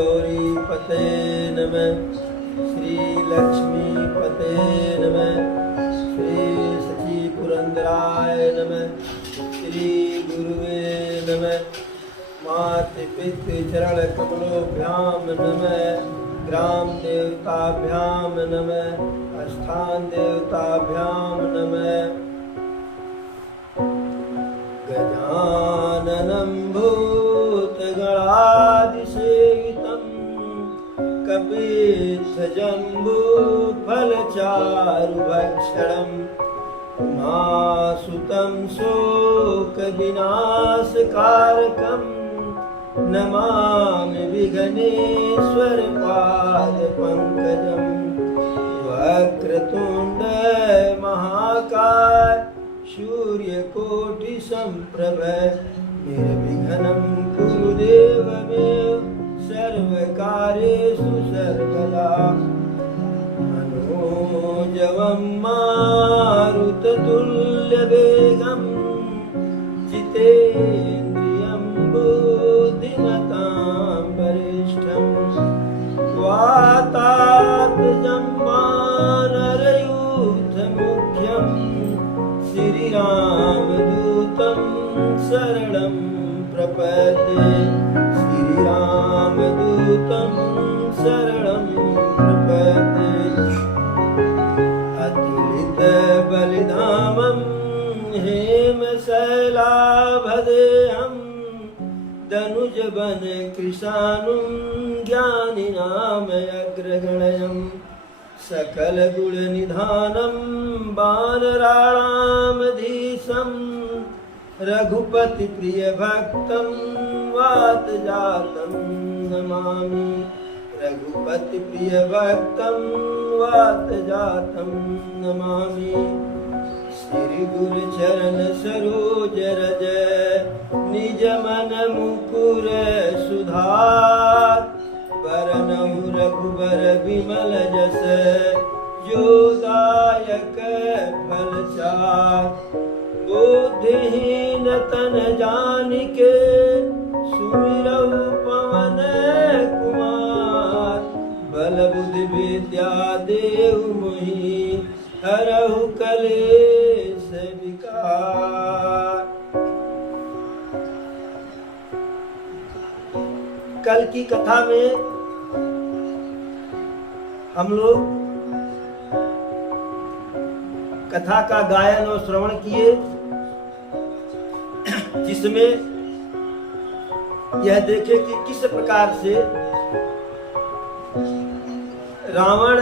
गौरी पते नमः, श्री लक्ष्मी पते नमः, श्री सची पुरंदराय नमः, श्री गुरुवे नमः। मातृ पितृ चरण कमलोभ्याम नमः, ग्राम देवताभ्याम नमः, स्थान देवताभ्याम नमः। गजाननं भूतगणादिसेवितं कपित्थजम्बूफलचारुभक्षणम् उमासुतं शोकविनाशकारकं नमामि विघ्नेश्वरपादपङ्कजं। वक्रतुण्ड महाकाय सूर्यकोटिसम्प्रभ निर्विघ्नं कुरु देव मे सर्वकार्येषु सर्वदा। मनोजवं मारुततुल्यवेगं जितेन्द्रियं बुद्धिमतां वरिष्ठं। वातात्मजं वानरयूथमुख्यं श्रीरामदूतं शरणं प्रपद्ये। श्रीरामदूतं शरणं प्रपद्ये। अतुलितबलिधामं हेमशैलाभदेहं दनुजवन कृशानुं ज्ञानिनामयग्रगणयम्। सकलगुणनिधानं वानराणामधीशं रघुपतिप्रियभक्तं वातजातं नमामि। रघुपतिप्रियभक्तं वातजातं नमामि। श्री गुरुचरण सरोज रज निजमन मुकुर सुधार। वरनहु रघुबर विमल जस जोदायक फलचार। बुद्धिहीन तन जानिके सुमिरहु पवन कुमार। बल बुद्धि विद्या देहु मोहि हरहु कलेश विकार। कल की कथा में हम लोग कथा का गायन और श्रवण किए, जिसमें यह देखे कि किस प्रकार से रावण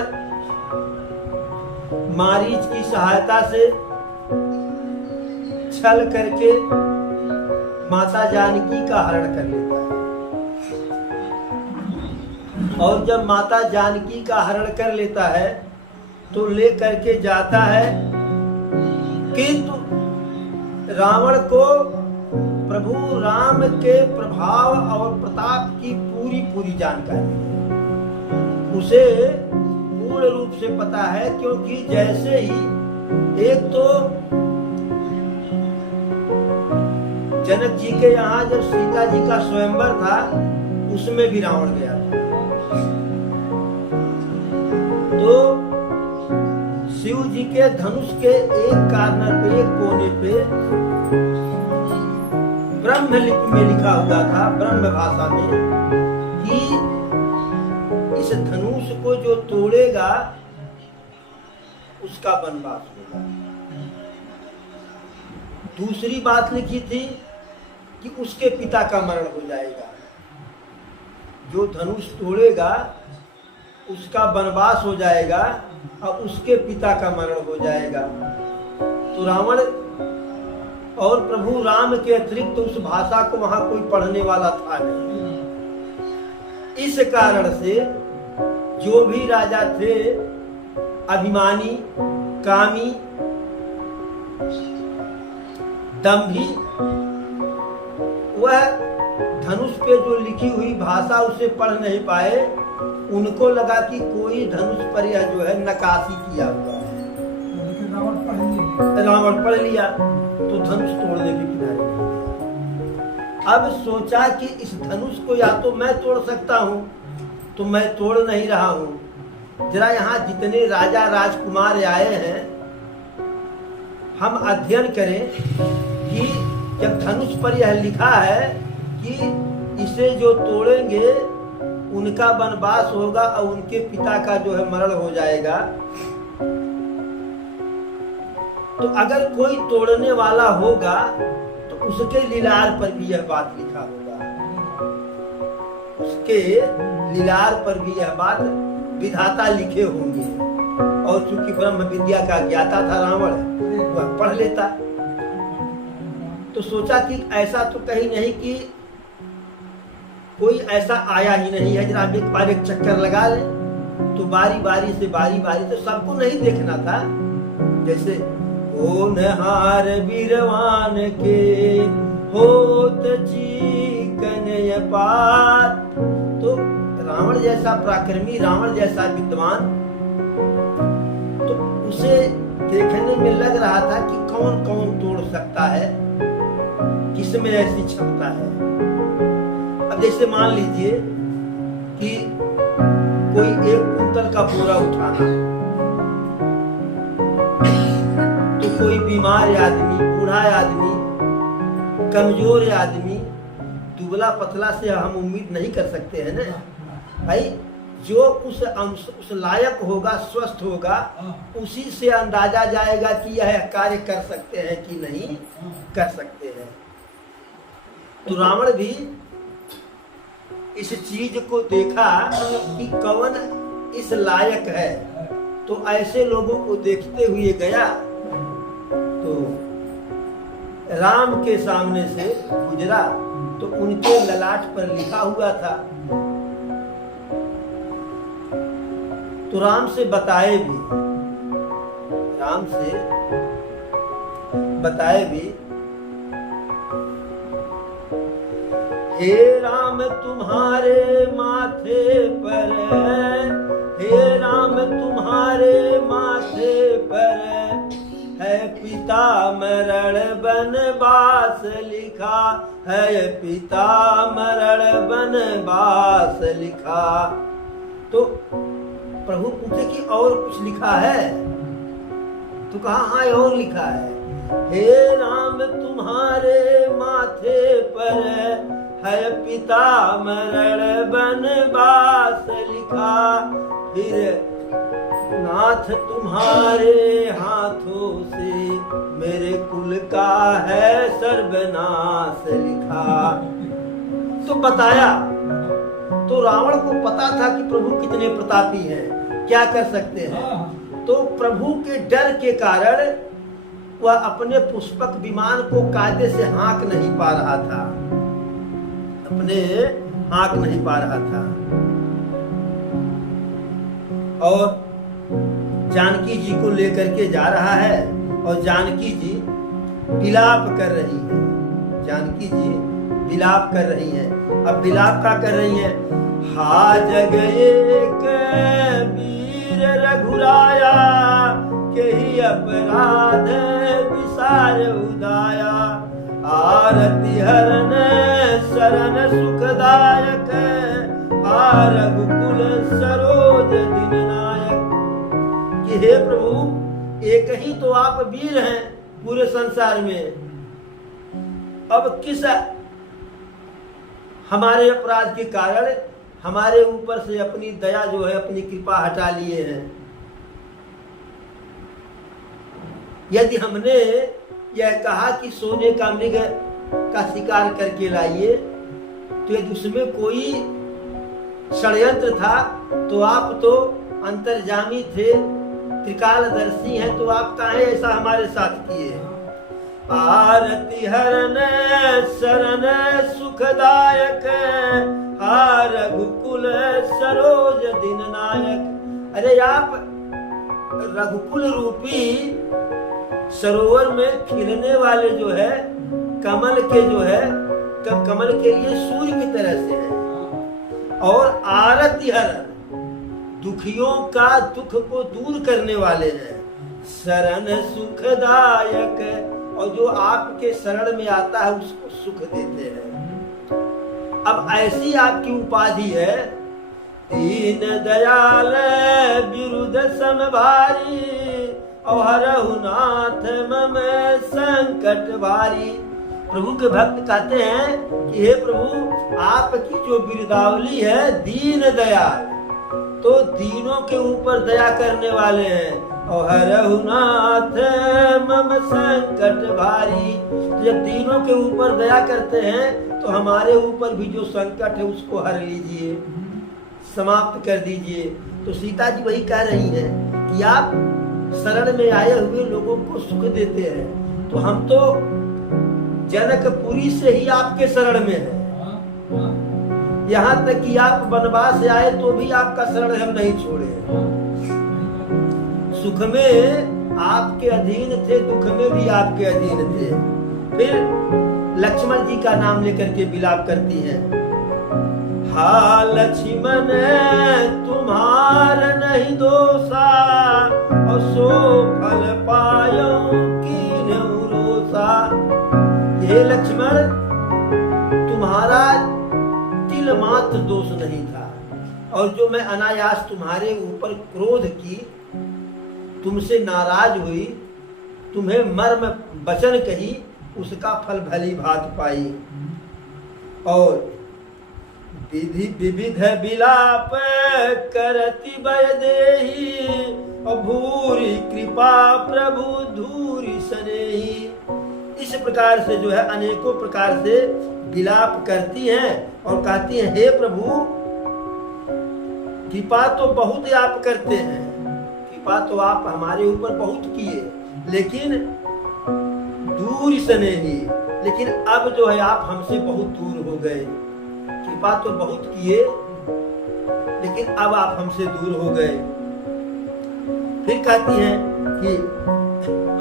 मारीच की सहायता से छल करके माता जानकी का हरण कर लेता है। और जब माता जानकी का हरण कर लेता है तो ले करके जाता है, किंतु रावण को प्रभु राम के प्रभाव और प्रताप की पूरी जानकारी है। उसे पूर्ण रूप से पता है, क्योंकि जैसे ही एक तो जनक जी के यहाँ जब सीता जी का स्वयंवर था, उसमें भी रावण गया था। तो शिव जी के धनुष के एक कार्नर पे, एक कोने पे ब्रह्म लिपि में लिखा हुआ था, ब्रह्म भाषा में, कि इस धनुष को जो तोड़ेगा उसका वनवास होगा। दूसरी बात लिखी थी कि उसके पिता का मरण हो जाएगा। जो धनुष तोड़ेगा उसका वनवास हो जाएगा और उसके पिता का मरण हो जाएगा। तो रावण और प्रभु राम के अतिरिक्त तो उस भाषा को वहां कोई पढ़ने वाला था नहीं। इस कारण से जो भी राजा थे, अभिमानी, कामी, दंभी, वह धनुष पे जो लिखी हुई भाषा उसे पढ़ नहीं पाए। उनको लगा कि कोई धनुष पर यह जो है नक्काशी किया हुआ है। रावण पढ़ लिया तो धनुष तोड़ने की किनारे। अब सोचा कि इस धनुष को या तो मैं तोड़ सकता हूँ तो मैं तोड़ नहीं रहा हूं। जरा यहाँ जितने राजा राजकुमार आए हैं, हम अध्ययन करें कि जब धनुष पर यह लिखा है कि इसे जो तोड़ेंगे उनका वनवास होगा और उनके पिता का जो है मरण हो जाएगा, तो अगर कोई तोड़ने वाला होगा तो उसके लीलार पर भी यह बात लिखा होगा, उसके लीलार पर भी यह बात विधाता लिखे होंगे। और चूंकि ब्रह्म विद्या का ज्ञाता था रावण, वह पढ़ लेता। तो सोचा कि ऐसा तो कहीं नहीं कि कोई ऐसा आया ही नहीं है, जरा एक बार एक चक्कर लगा ले। तो बारी बारी से तो सबको नहीं देखना था। जैसे ओ नहार बीरवान के होत चिकन पार, तो रावण जैसा पराक्रमी, रावण जैसा विद्वान, तो उसे देखने में लग रहा था कि कौन कौन तोड़ सकता है, किसमें ऐसी क्षमता है। अब जैसे मान लीजिए कि कोई 1 कुंतल का बोरा उठाना, तो कोई बीमार आदमी, बूढ़ा आदमी, कमजोर आदमी, दुबला पतला से हम उम्मीद नहीं कर सकते हैं ना भाई। जो उस लायक होगा, स्वस्थ होगा, उसी से अंदाजा जाएगा कि यह कार्य कर सकते हैं कि नहीं कर सकते हैं। तो रावण भी इस चीज को देखा कि कौन इस लायक है, तो ऐसे लोगों को देखते हुए गया। तो राम के सामने से गुजरा तो उनके ललाट पर लिखा हुआ था। तो राम से बताए भी हे राम तुम्हारे माथे पर, हे राम तुम्हारे माथे पर है पिता मरण बनवास लिखा, है पिता मरण बनवास लिखा। तो प्रभु पूछे कि और कुछ लिखा है? तो कहा हाँ और लिखा है, हे राम तुम्हारे माथे पर है पिता मरण बनवास लिखा, फिर नाथ तुम्हारे हाथों से मेरे कुल का है सर्वनाश लिखा। तो बताया। तो रावण को पता था कि प्रभु कितने प्रतापी हैं, क्या कर सकते हैं। तो प्रभु के डर के कारण वह अपने पुष्पक विमान को कायदे से हाँक नहीं पा रहा था, और जानकी जी को लेकर के जा रहा है, और जानकी जी विलाप कर रही है। अब विलाप क्या कर रही है? हा जग एक वीर रघुराया, के ही अपराध विसार उदाया, आरती हरन शरण सुखदायक, रघुकुल सरोज दिन नायक। कि हे प्रभु, एक ही तो आप वीर हैं पूरे संसार में, अब किस हमारे अपराध के कारण हमारे ऊपर से अपनी दया जो है, अपनी कृपा हटा लिए हैं। यदि हमने यह कहा कि सोने का मृग का शिकार करके लाइए, तो यदि उसमें कोई षड्यंत्र था, तो आप तो अंतर्जामी थे, त्रिकालदर्शी हैं, तो आप काहे ऐसा हमारे साथ किए? आरती हरन शरण सुखदायक, रघुकुल सरोज दिन नायक। अरे आप रघुकुल रूपी सरोवर में खिलने वाले जो है कमल के जो है, कमल के लिए सूर्य की तरह से है, और आरती हरन दुखियों का दुख को दूर करने वाले हैं, शरण सुखदायक, और जो आपके शरण में आता है उसको सुख देते हैं। अब ऐसी आपकी उपाधि है दीन दयाल विरुद्ध समभारी, और हरहु नाथ मम संकट भारी। प्रभु के भक्त कहते हैं कि हे प्रभु, आपकी जो बिरदावली है दीन दयाल, तो दीनों के ऊपर दया करने वाले हैं। और हरहु नाथ मम संकट भारी, जब दीनों के ऊपर दया करते हैं तो हमारे ऊपर भी जो संकट है उसको हर लीजिए, समाप्त कर दीजिए। तो सीता जी वही कह रही हैं कि आप शरण में आए हुए लोगों को सुख देते हैं, तो हम तो जनकपुरी से ही आपके शरण में हैं। यहाँ तक कि आप वनवास से आए तो भी आपका शरण हम नहीं छोड़े। सुख में आपके अधीन थे, दुख में भी आपके अधीन थे। फिर लक्ष्मण जी का नाम लेकर के विलाप करती है। हा लक्ष्मण तुम्हार नहीं दोषा, और सो फल पायो कीन्हु रोषा। ये लक्ष्मण, तुम्हारा तिल मात्र दोष नहीं था, और जो मैं अनायास तुम्हारे ऊपर क्रोध की, तुमसे नाराज हुई, तुम्हें मर्म वचन कही, उसका फल भली भांति पाई। और विधि विविध विलाप करति बय देहि, और भूरि कृपा प्रभु धूरि सनेहि। इस प्रकार से जो है अनेकों प्रकार से विलाप करती हैं और कहती हैं, हे प्रभु, कृपा तो बहुत आप करते हैं, कृपा तो आप हमारे ऊपर बहुत किए, लेकिन दूर से नहीं, लेकिन अब जो है आप हमसे बहुत दूर हो गए। कृपा तो बहुत किए, लेकिन अब आप हमसे दूर हो गए। फिर कहती हैं कि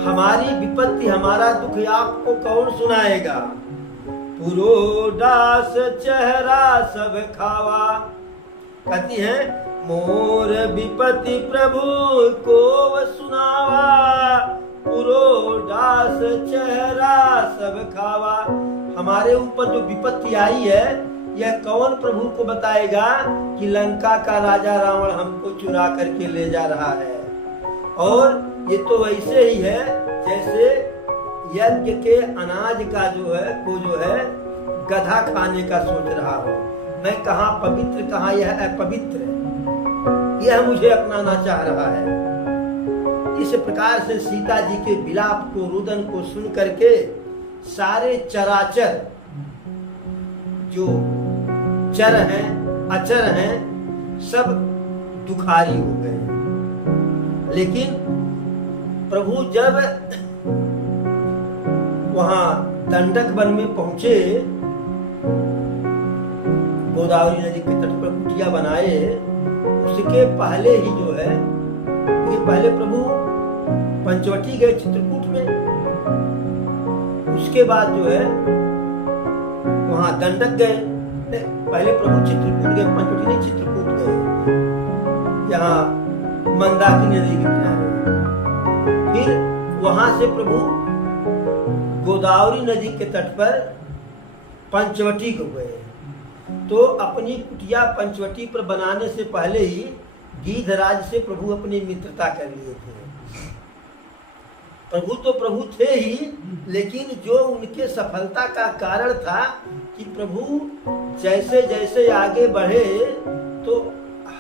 हमारी विपत्ति, हमारा दुख आपको कौन सुनाएगा। पुरोडास चेहरा सब खावा। कहती हैं, मोर विपत्ति प्रभु को सुनावा, पुरोडास चेहरा सब खावा। हमारे ऊपर जो विपत्ति आई है, यह कौन प्रभु को बताएगा कि लंका का राजा रावण हमको चुरा करके ले जा रहा है। और ये तो वैसे ही है जैसे यज्ञ के अनाज का जो है गधा खाने का सोच रहा हो। मैं कहाँ पवित्र, कहाँ यह अपवित्र, यह मुझे अपनाना चाह रहा है। इस प्रकार से सीता जी के विलाप को, रुदन को सुन करके सारे चराचर जो चर हैं, अचर हैं, सब दुखारी हो गए। लेकिन प्रभु जब वहां दंडक वन में पहुंचे, गोदावरी नदी के तट पर कुटिया बनाए, उसके पहले ही जो है, पहले प्रभु पंचवटी गए चित्रकूट में, उसके बाद जो है वहां दंडक गए। पहले प्रभु चित्रकूट गए, पंचवटी नहीं, चित्रकूट गए, यहाँ मंदाकिनी नदी के किनारे। फिर वहां से प्रभु गोदावरी नदी के तट पर पंचवटी को गए। तो अपनी कुटिया पंचवटी पर बनाने से पहले ही गीधराज से प्रभु अपनी मित्रता कर लिए थे। प्रभु तो प्रभु थे ही, लेकिन जो उनके सफलता का कारण था कि प्रभु जैसे जैसे आगे बढ़े तो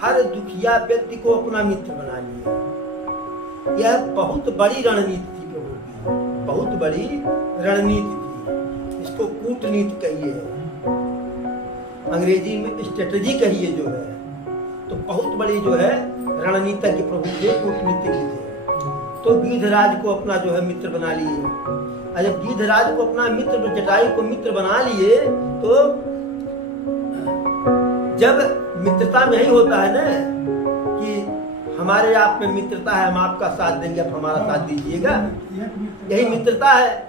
हर दुखिया व्यक्ति को अपना मित्र बना लिया। यह बहुत बड़ी रणनीति थी प्रभु की, बहुत बड़ी रणनीति थी। इसको कूटनीति कहिए, अंग्रेजी में स्ट्रेटजी कहिए जो है। तो बहुत बड़ी जो है रणनीतिज्ञ प्रभु थे, कूटनीतिज्ञ थे। तो गीधराज को अपना जो है मित्र बना लिए। और जब गीधराज को अपना मित्र, जटायु को मित्र बना लिए, तो जब मित्रता में ही होता है ना कि हमारे आप में मित्रता है, हम आपका साथ देंगे, आप हमारा साथ दीजिएगा, यही मित्रता है।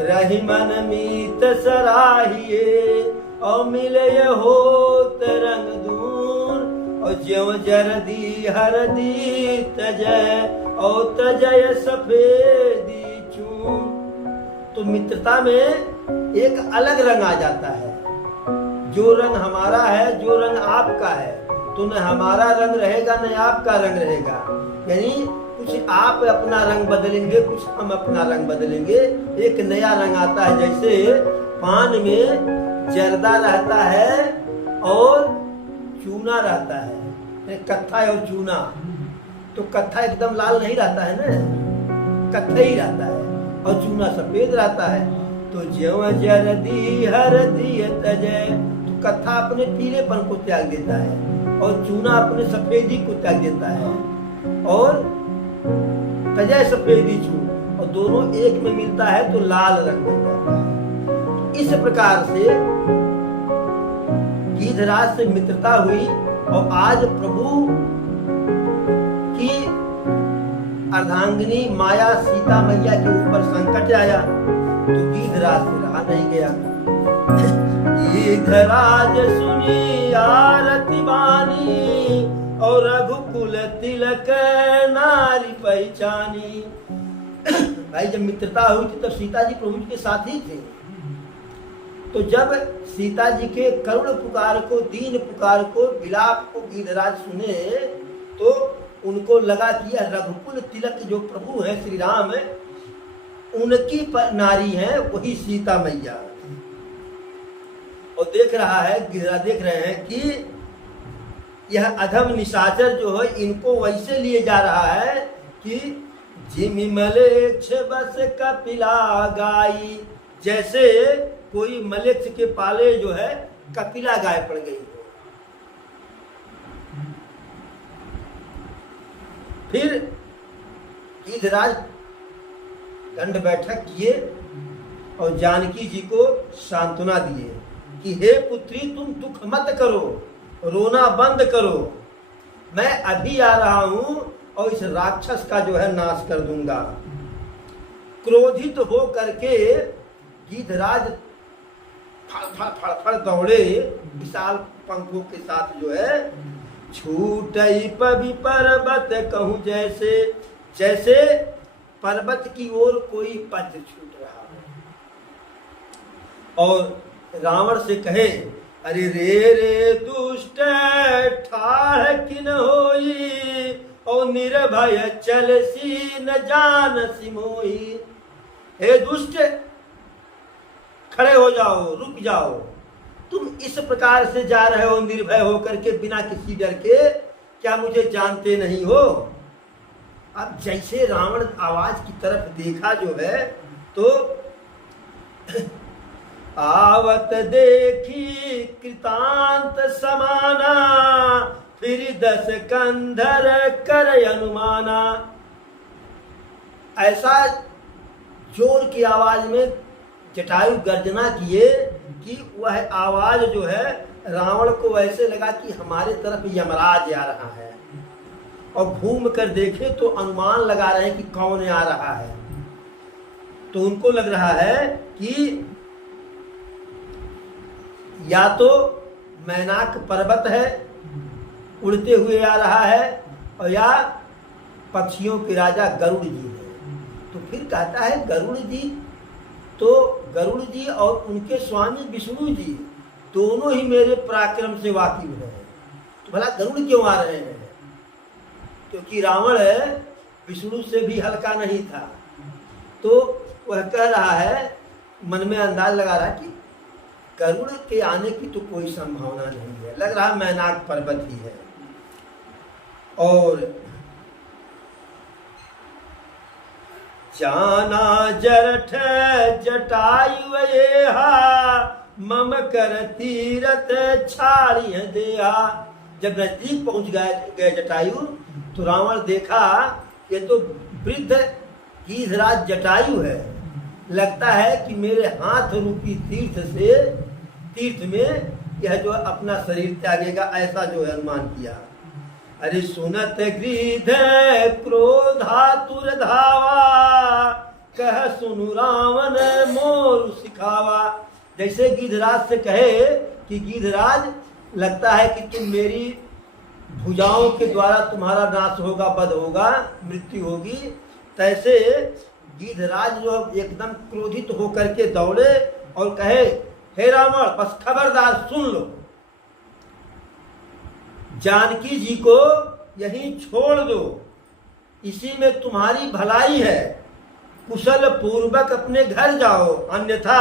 रही मन मीत सराहिए, और मिले हो तरंग दूर, और ज्यों जरदी हरदी तजय, और तजय सफेदी चूर। तो मित्रता में एक अलग रंग आ जाता है। जो रंग हमारा है, जो रंग आपका है, तो न हमारा रंग रहेगा न आपका रंग रहेगा। यानी कुछ आप अपना रंग बदलेंगे, कुछ हम अपना रंग बदलेंगे, एक नया रंग आता है। जैसे पान में जर्दा रहता है और चूना रहता है, कत्था और चूना। तो कत्था एकदम लाल नहीं रहता है ना, कत्था ही रहता है, और चूना सफेद रहता है। तो ज्यों जरदी हरदी तजय, तो कत्था अपने पीलेपन को त्याग देता है और चूना अपने सफेदी को त्याग देता है, और तजय सफेदी चू, और दोनों एक में मिलता है तो लाल रंग बन जाता है। इस प्रकार से गीधराज से मित्रता हुई, और आज प्रभु की अर्धांगिनी माया सीता मैया के ऊपर संकट आया, तो गीधराज से रहा नहीं गया। गीधराज सुनी आरती बानी, और रघुकुल तिलक नारी पहचानी। भाई जब मित्रता हुई थी तब सीता जी प्रभु के साथ ही थे। तो जब सीता जी के करुण पुकार को, दीन पुकार को, विलाप को गीधराज सुने, तो उनको लगा कि यह रघुकुल तिलक जो प्रभु है श्री राम, उनकी नारी है, वही सीता मैया। और देख रहा है गीधराज, देख रहे हैं कि यह अधम निशाचर जो है इनको वैसे लिए जा रहा है कि जिमि मलेच्छ बस कपिला गाई, जैसे कोई मलेच्छ के पाले जो है कपिला गाय पड़ गई हो। फिर गीधराज दंड बैठक किए और जानकी जी को सांत्वना दिए कि हे पुत्री, तुम दुख मत करो, रोना बंद करो, मैं अभी आ रहा हूं और इस राक्षस का जो है नाश कर दूंगा। क्रोधित हो करके गीधराज फड़ दौड़े विशाल पंखों के साथ जो है, छूटई पवि पर्वत कहूं जैसे, जैसे पर्वत की ओर कोई पत्र छूट रहा है। और रावण से कहे, अरे रे रे दुष्ट ठाढ़ किन होई, और निर्भय चलसी न जान सिमोई। हे दुष्ट, खड़े हो जाओ, रुक जाओ, तुम इस प्रकार से जा रहे हो निर्भय होकर के, बिना किसी डर के, क्या मुझे जानते नहीं हो? अब जैसे रावण आवाज की तरफ देखा जो है, तो आवत देखी कृतांत समाना, फिर 10 कंधर कर अनुमाना। ऐसा जोर की आवाज में जटायु गर्जना किए कि वह आवाज जो है रावण को ऐसे लगा कि हमारे तरफ यमराज आ रहा है, और घूम कर देखे तो अनुमान लगा रहे हैं कि कौन आ रहा है। तो उनको लग रहा है कि या तो मैनाक पर्वत है उड़ते हुए आ रहा है, और या पक्षियों के राजा गरुड़ जी है। तो फिर कहता है गरुड़ जी, तो गरुड़ जी और उनके स्वामी विष्णु जी दोनों ही मेरे पराक्रम से वाकिफ हैं, तो भला गरुड़ क्यों आ रहे हैं? क्योंकि रावण विष्णु से भी हल्का नहीं था। तो वह कह रहा है, मन में अंदाज लगा रहा कि गरुड़ के आने की तो कोई संभावना नहीं है, लग रहा मैनाक पर्वत ही है। और जाना जरठ जटायु येहा, मम कर तीरथ छाड़ी देहा। जब नजदीक पहुंच गए जटायु, तो रावण देखा ये तो वृद्ध गीधराज जटायु है, लगता है कि मेरे हाथ रूपी तीर्थ में यह जो अपना शरीर त्यागेगा, ऐसा जो है अनुमान किया। अरे सुनत गृध क्रोधातुर धावा, कह सुनु रावण मोर सिखावा। जैसे गीधराज से कहे कि गीधराज, लगता है कि तुम मेरी भुजाओं के द्वारा तुम्हारा नाश होगा, वध होगा, मृत्यु होगी। तैसे गीधराज जो एकदम क्रोधित होकर के दौड़े और कहे, हे रावण, बस खबरदार सुन लो, जानकी जी को यहीं छोड़ दो, इसी में तुम्हारी भलाई है, कुशल पूर्वक अपने घर जाओ, अन्यथा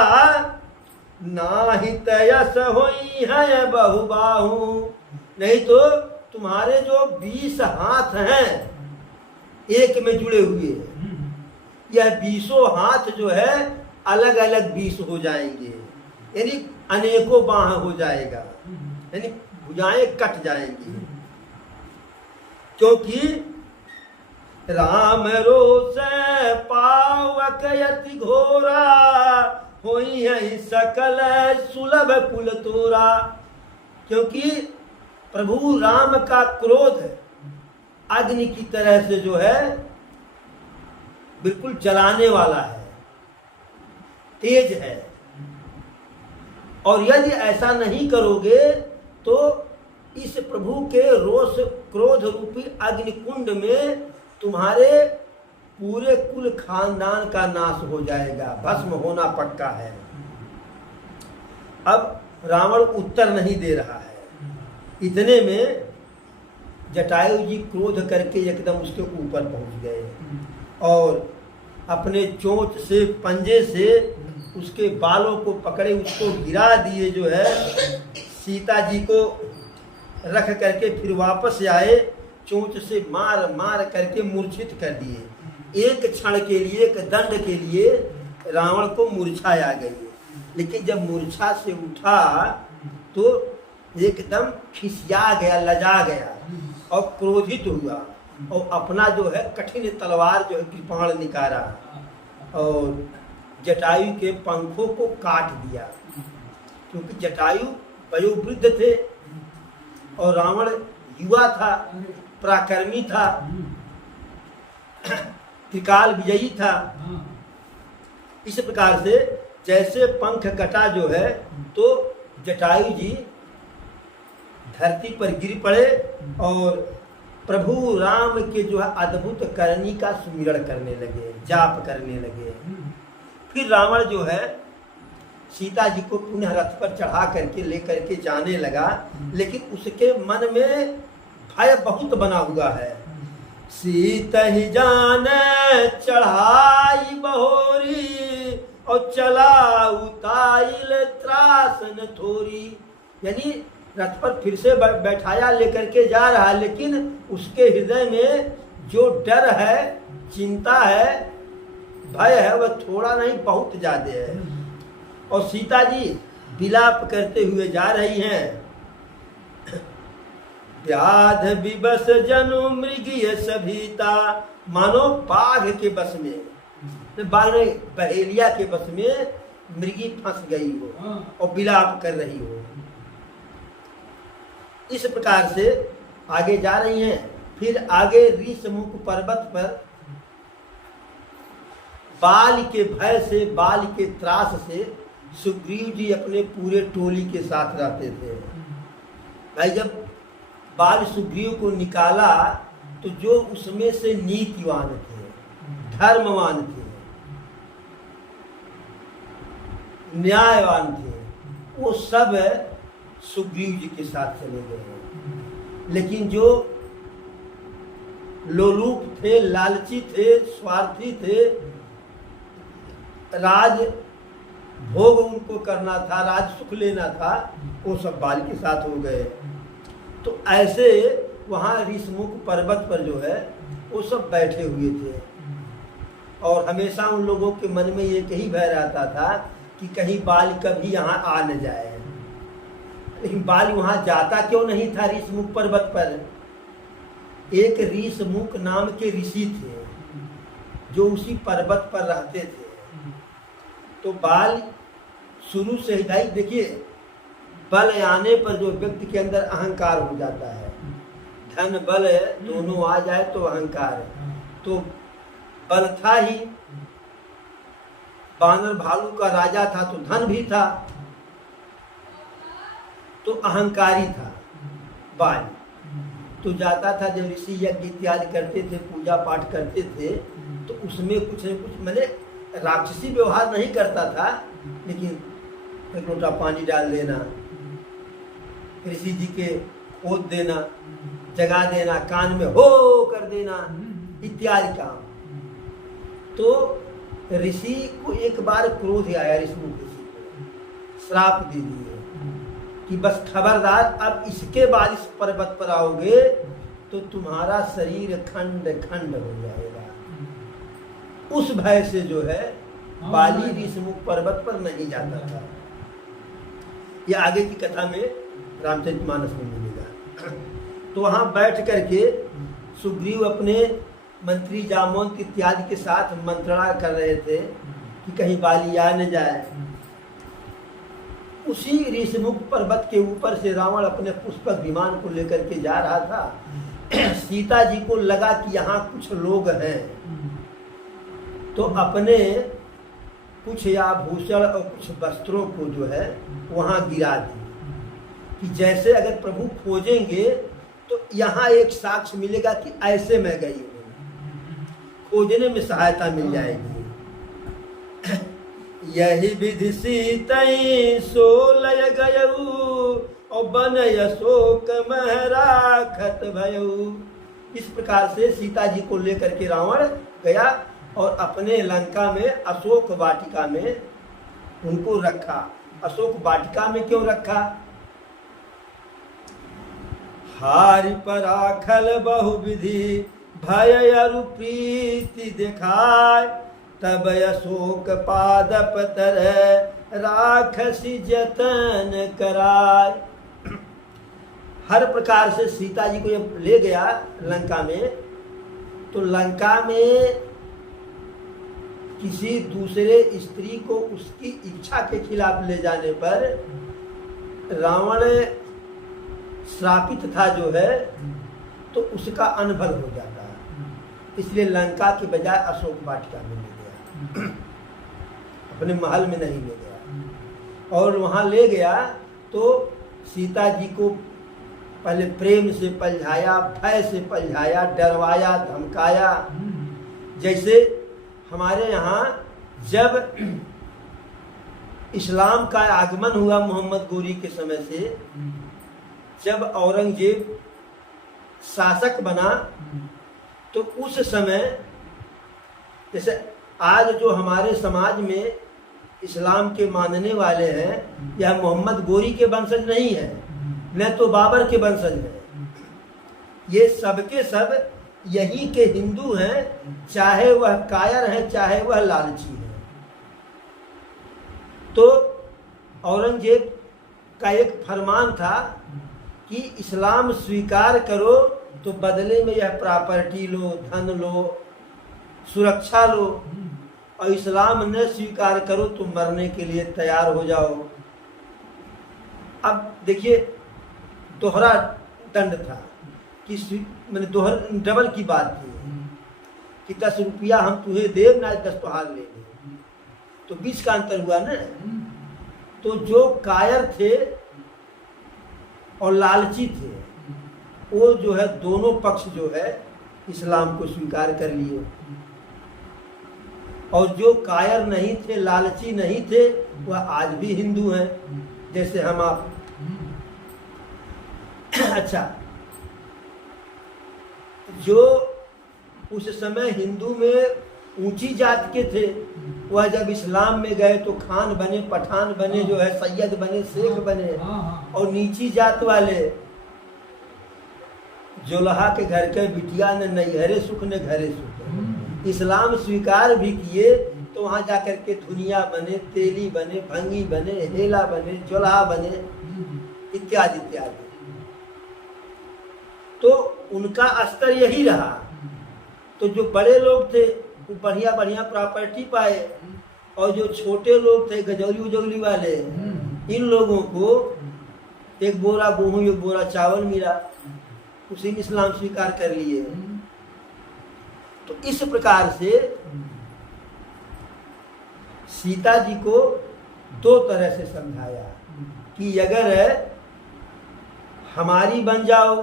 नाहि तयस होई है बहुबाहु, नहीं तो तुम्हारे जो 20 हाथ हैं एक में जुड़े हुए, यह 20 हाथ जो है अलग अलग 20 हो जाएंगे, यानी अनेकों बाह हो जाएगा, यानी भुजाएं कट जाएंगी। क्योंकि राम रोष पावक यति घोरा, होई है सकल सुलभ कुल तोरा। क्योंकि प्रभु राम का क्रोध अग्नि की तरह से जो है बिल्कुल जलाने वाला है, तेज है, और यदि ऐसा नहीं करोगे तो इस प्रभु के रोष क्रोध रूपी अग्निकुंड में तुम्हारे पूरे कुल खानदान का नाश हो जाएगा, भस्म होना पक्का है। अब रावण उत्तर नहीं दे रहा है, इतने में जटायु जी क्रोध करके एकदम उसके ऊपर पहुंच गए और अपने चोंच से, पंजे से उसके बालों को पकड़े, उसको गिरा दिए जो है, सीता जी को रख करके फिर वापस आए, चोंच से मार मार करके मूर्छित कर दिए। एक क्षण के लिए, एक दंड के लिए रावण को मूर्छा आ गई, लेकिन जब मूर्छा से उठा तो एकदम खिसिया गया, लजा गया और क्रोधित हुआ और अपना जो है कठिन तलवार जो है कृपाण निकाला और जटायु के पंखों को काट दिया। क्योंकि जटायु वयोवृद्ध थे और रावण युवा था, पराक्रमी था, त्रिकाल विजयी था। इस प्रकार से जैसे पंख कटा जो है तो जटायु जी धरती पर गिर पड़े और प्रभु राम के जो है अद्भुत करनी का सुमिरण करने लगे, जाप करने लगे। फिर रावण जो है सीता जी को पुनः रथ पर चढ़ा करके लेकर के जाने लगा, लेकिन उसके मन में भय बहुत बना हुआ है। सीता ही जाने चढ़ाई बहोरी और चला उताइल त्रासन थोरी, यानी रथ पर फिर से बैठाया, लेकर के जा रहा, लेकिन उसके हृदय में जो डर है, चिंता है, भय है, वह थोड़ा नहीं बहुत ज्यादा है। और सीता जी विलाप करते हुए जा रही हैं, व्याध विबस जनु मृगीय सभीता, मानो बाघ के बस में, बाघ बहेलिया के बस में मृगी फंस गई हो और विलाप कर रही हो। इस प्रकार से आगे जा रही हैं। फिर आगे ऋषमुख पर्वत पर बाल के भय से, बाल के त्रास से सुग्रीव जी अपने पूरे टोली के साथ रहते थे। भाई जब बाल सुग्रीव को निकाला तो जो उसमें से नीतिवान थे, धर्मवान थे, न्यायवान थे, वो सब सुग्रीव जी के साथ चले गए। लेकिन जो लोलुप थे, लालची थे, स्वार्थी थे, राज भोग उनको करना था, राज सुख लेना था, वो सब बाल के साथ हो गए। तो ऐसे वहाँ ऋषमुख पर्वत पर जो है वो सब बैठे हुए थे और हमेशा उन लोगों के मन में ये यही भय रहता था कि कहीं बाल कभी यहाँ आ न जाए। लेकिन बाल वहाँ जाता क्यों नहीं था ऋषमुख पर्वत पर? एक ऋषमुख नाम के ऋषि थे जो उसी पर्वत पर रहते थे। तो बाल शुरू से ही, भाई देखिए, बल आने पर जो व्यक्ति के अंदर अहंकार हो जाता है, धन बल दोनों आ जाए तो अहंकार है। तो बल था ही, बानर भालू का राजा था तो धन भी था, तो अहंकारी था बाल। तो जाता था जब ऋषि यज्ञ इत्यादि करते थे, पूजा पाठ करते थे, तो उसमें कुछ न कुछ, मैंने राक्षसी व्यवहार नहीं करता था, लेकिन एक लोटा पानी डाल देना, ऋषि जी के खोद देना, जगा देना, कान में हो कर देना इत्यादि काम। तो ऋषि को एक बार क्रोध आया, ऋषिमुख ऋषि को श्राप दे दिए कि बस खबरदार, अब इसके बाद इस पर्वत पर आओगे तो तुम्हारा शरीर खंड खंड हो जाएगा। उस भय से जो है बाली ऋषिमुख पर्वत पर नहीं जाता था। ये आगे की कथा में रामचरितमानस में मिलेगा। तो वहां बैठ करके सुग्रीव अपने मंत्री जामवंत इत्यादि के साथ मंत्रणा कर रहे थे कि कहीं बाली आ न जाए। उसी ऋषिमुख पर्वत के ऊपर से रावण अपने पुष्पक विमान को लेकर के जा रहा था। सीता जी को लगा कि यहाँ कुछ लोग हैं, तो अपने कुछ आभूषण और कुछ वस्त्रों को जो है वहां गिरा दी कि जैसे अगर प्रभु खोजेंगे तो यहाँ एक साक्ष्य मिलेगा कि ऐसे मैं गई हूँ, खोजने में सहायता मिल जाएगी। यही विधि सीतई सोलय गयऊ और बनय शोक महराखत भयऊ। इस प्रकार से सीता जी को लेकर के रावण गया और अपने लंका में अशोक वाटिका में उनको रखा। अशोक वाटिका में क्यों रखा? हारि पराखल बहुविधि भय अरु प्रीति दिखाय, तब अशोक पादप तरह राखसी जतन कराय। हर प्रकार से सीता जी को जब ले गया लंका में, तो लंका में किसी दूसरे स्त्री को उसकी इच्छा के खिलाफ ले जाने पर रावण श्रापित था जो है, तो उसका अनबल हो जाता है। इसलिए लंका के बजाय अशोक वाटिका में ले गया, अपने महल में नहीं ले गया। और वहां ले गया तो सीता जी को पहले प्रेम से पलझाया, भय से पलझाया, डरवाया, धमकाया। जैसे हमारे यहाँ जब इस्लाम का आगमन हुआ मोहम्मद गोरी के समय से, जब औरंगजेब शासक बना, तो उस समय जैसे आज जो हमारे समाज में इस्लाम के मानने वाले हैं, यह मोहम्मद गोरी के वंशज नहीं है, न तो बाबर के वंशज है। ये सबके सब यही के हिंदू हैं, चाहे वह कायर हैं चाहे वह लालची हैं। तो औरंगजेब का एक फरमान था कि इस्लाम स्वीकार करो तो बदले में यह प्रॉपर्टी लो, धन लो, सुरक्षा लो, और इस्लाम न स्वीकार करो तो मरने के लिए तैयार हो जाओ। अब देखिए, दोहरा दंड था कि मैंने डबल की बात थी कि 10 रुपया हम तुम्हें देव ना 10 तुहार ले ले, तो 20 का अंतर हुआ ना। तो जो कायर थे और लालची थे, वो जो है दोनों पक्ष जो है इस्लाम को स्वीकार कर लिए, और जो कायर नहीं थे, लालची नहीं थे, वह आज भी हिंदू हैं जैसे हम आप। अच्छा, जो उस समय हिंदू में ऊंची जात के थे, वह जब इस्लाम में गए तो खान बने, पठान बने, जो है सैयद बने, शेख बने। और नीची जात वाले जोलहा के घर के बिटिया ने नैहरे सुख ने घरे सुख, इस्लाम स्वीकार भी किए तो वहां जाकर के दुनिया बने, तेली बने, भंगी बने, हेला बने, जोलहा बने, इत्यादि इत्यादि। तो उनका स्तर यही रहा। तो जो बड़े लोग थे वो बढ़िया बढ़िया प्रॉपर्टी पाए, और जो छोटे लोग थे गजौली उजौली वाले, इन लोगों को एक बोरा गेहूं, एक बोरा चावल मिला, उसी में इस्लाम स्वीकार कर लिए। तो इस प्रकार से सीता जी को 2 तरह से समझाया कि अगर हमारी बन जाओ,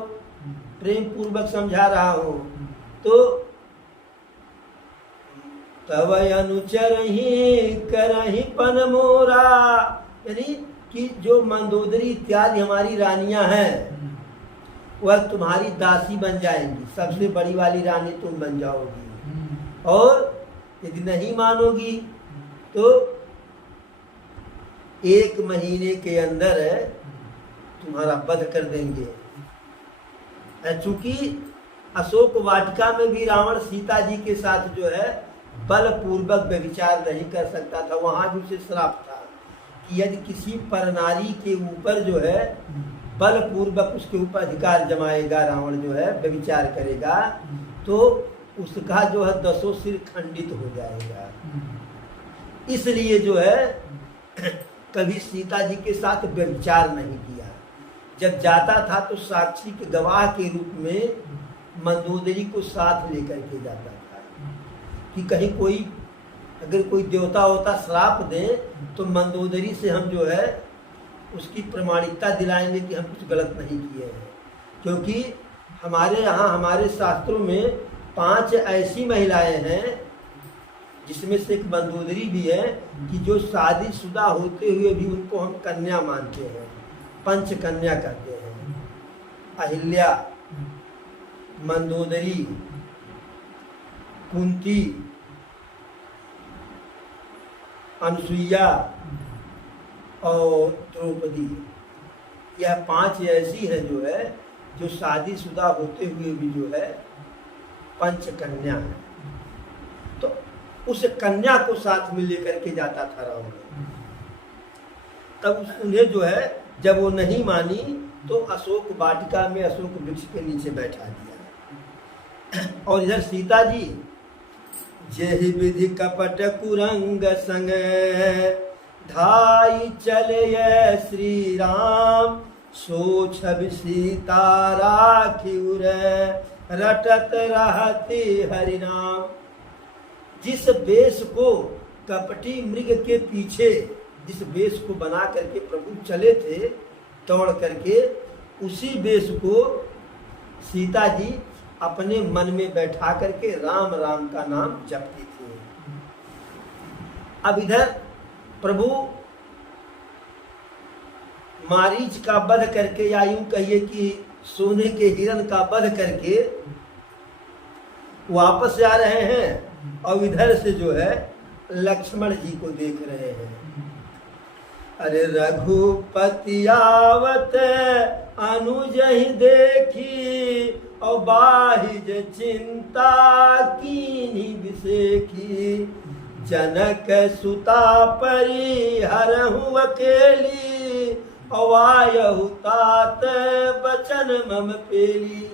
प्रेम पूर्वक समझा रहा हो, तो तब अनुचर ही करही पन मोरा, यानी कि जो मंदोदरी इत्यादि हमारी रानियां हैं वह तुम्हारी दासी बन जाएंगी, सबसे बड़ी वाली रानी तुम बन जाओगी। और यदि नहीं मानोगी तो 1 महीने के अंदर तुम्हारा वध कर देंगे। चूंकि अशोक वाटिका में भी रावण सीता जी के साथ जो है बलपूर्वक व्यभिचार नहीं कर सकता था, वहां भी उसे श्राप था कि यदि किसी परनारी के ऊपर जो है बलपूर्वक उसके ऊपर अधिकार जमाएगा, रावण जो है व्यभिचार करेगा, तो उसका जो है 10 सिर खंडित हो जाएगा। इसलिए जो है कभी सीता जी के साथ व्यभिचार नहीं किया। जब जाता था तो साक्षी के गवाह के रूप में मंदोदरी को साथ लेकर के जाता था कि कहीं कोई अगर कोई देवता होता श्राप दे तो मंदोदरी से हम जो है उसकी प्रमाणिकता दिलाएंगे कि हम कुछ गलत नहीं किए हैं। क्योंकि हमारे यहाँ हमारे शास्त्रों में 5 ऐसी महिलाएं हैं जिसमें से एक मंदोदरी भी है कि जो शादीशुदा होते हुए भी उनको हम कन्या मानते हैं, 5 कन्या कहते हैं। अहिल्या, मंदोदरी, कुंती, अनसुईया और द्रौपदी, यह 5 ऐसी हैं जो है जो शादीशुदा होते हुए भी जो है 5 कन्या है। तो उस कन्या को साथ में लेकर के जाता था रावण। तब उन्हें जो है जब वो नहीं मानी तो अशोक वाटिका में अशोक वृक्ष के नीचे बैठा दिया। और इधर सीता जी जेहि विधि कपट कुरंग संग धाई चले श्री राम, सो छवि सीता राखी रटत रहती हरि नाम। जिस वेश को कपटी मृग के पीछे जिस वेश को बना करके प्रभु चले थे दौड़ करके, उसी वेश को सीता जी अपने मन में बैठा करके राम राम का नाम जपती थी। अब इधर प्रभु मारीच का वध करके, या यूं कहिए कि सोने के हिरण का वध करके वापस आ रहे हैं और इधर से जो है लक्ष्मण जी को देख रहे हैं। अरे रघुपति आवत अनुज ही देखी, और बाहिज चिंता कीनी विसेखी, जनक सुता परी हरहु अकेली, अवायहु तात बचन मम पेली।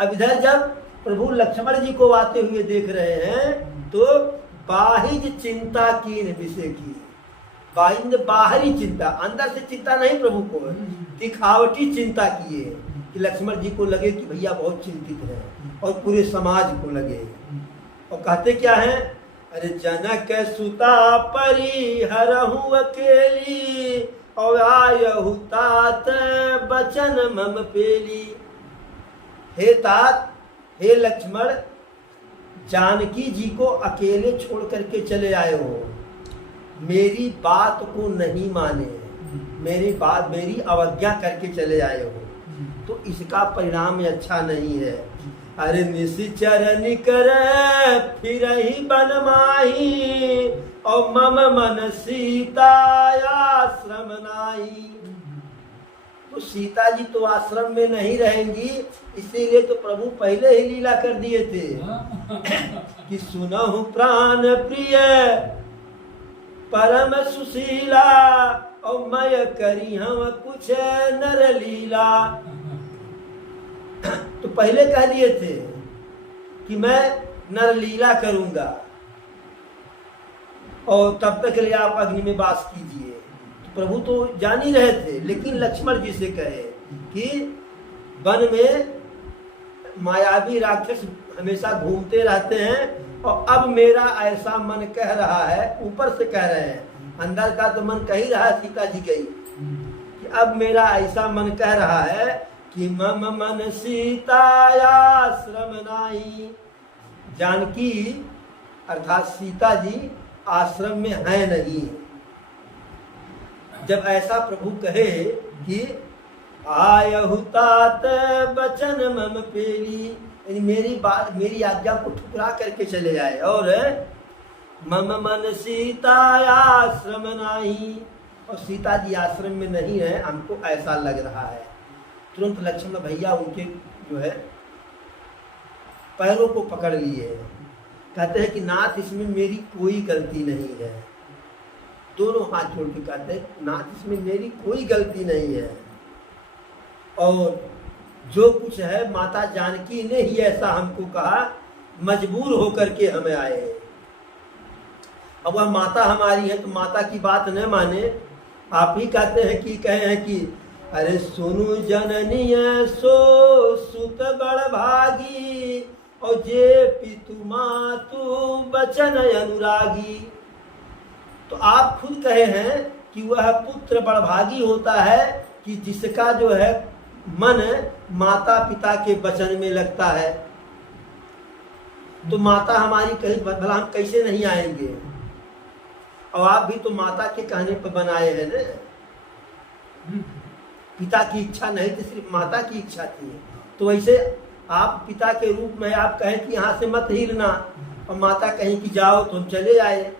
अब इधर जब प्रभु लक्ष्मण जी को आते हुए देख रहे हैं तो बाहिज चिंता कीन विसेखी, बाहरी चिंता, अंदर से चिंता नहीं प्रभु को, दिखावटी चिंता किए कि लक्ष्मण जी को लगे कि भैया बहुत चिंतित है और पूरे समाज को लगे। और कहते क्या है, अरे जनक सुता परी हरहु अकेली, और आयहु तात बचन मम पेली। हे तात, हे लक्ष्मण, जानकी जी को अकेले छोड़ करके चले आए हो, मेरी बात को नहीं माने, मेरी अवज्ञा करके चले आए हो, तो इसका परिणाम अच्छा नहीं है। अरे निश्चर निकर फिर ही बन माही, और मम मन सीता आश्रम नाही। तो सीता जी तो आश्रम में नहीं रहेंगी, इसीलिए तो प्रभु पहले ही लीला कर दिए थे कि सुनहु प्राण प्रिय परम सुशीला, और मैं करी हम कुछ नर लीला। तो पहले कह दिए थे कि मैं नर लीला करूंगा और तब तक के लिए आप अग्नि में वास कीजिए। तो प्रभु तो जान ही रहे थे, लेकिन लक्ष्मण जी से कहे कि वन में मायावी राक्षस हमेशा घूमते रहते हैं, और अब मेरा ऐसा मन कह रहा है, ऊपर से कह रहे हैं, अंदर का तो मन कह ही रहा है सीता जी गई कि अब मेरा ऐसा मन कह रहा है कि मम मन सीता आश्रम नाही। जानकी अर्थात सीता जी आश्रम में है नहीं। जब ऐसा प्रभु कहे कि आयहु तात बचन मम पेली, यानी मेरी बात, मेरी आज्ञा को ठुकरा करके चले आए, और मम मन सीता आश्रम नहीं, और सीता जी आश्रम में नहीं है, हमको ऐसा लग रहा है। तुरंत लक्ष्मण भैया उनके जो है पैरों को पकड़ लिए हैं, कहते हैं कि नाथ इसमें मेरी कोई गलती नहीं है। दोनों हाथ जोड़ के कहते हैं नाथ इसमें मेरी कोई गलती नहीं है, और जो कुछ है माता जानकी ने ही ऐसा हमको कहा, मजबूर होकर के हमें आए। अब वह माता हमारी है तो माता की बात न माने, आप ही कहते हैं कि कहे हैं कि अरे सुनु जननीय सो सुत बड़ भागी, और जे पितु मातु बचन अनुरागी। तो आप खुद कहे हैं कि वह पुत्र बड़भागी होता है कि जिसका जो है मन माता पिता के वचन में लगता है। तो माता हमारी कहीं भला हम कैसे नहीं आएंगे, और आप भी तो माता के कहने पर बनाए हैं ना। पिता की इच्छा नहीं थी, सिर्फ माता की इच्छा थी। तो वैसे आप पिता के रूप में आप कहें कि यहाँ से मत हिलना, और माता कहें कि जाओ, तो हम चले आए।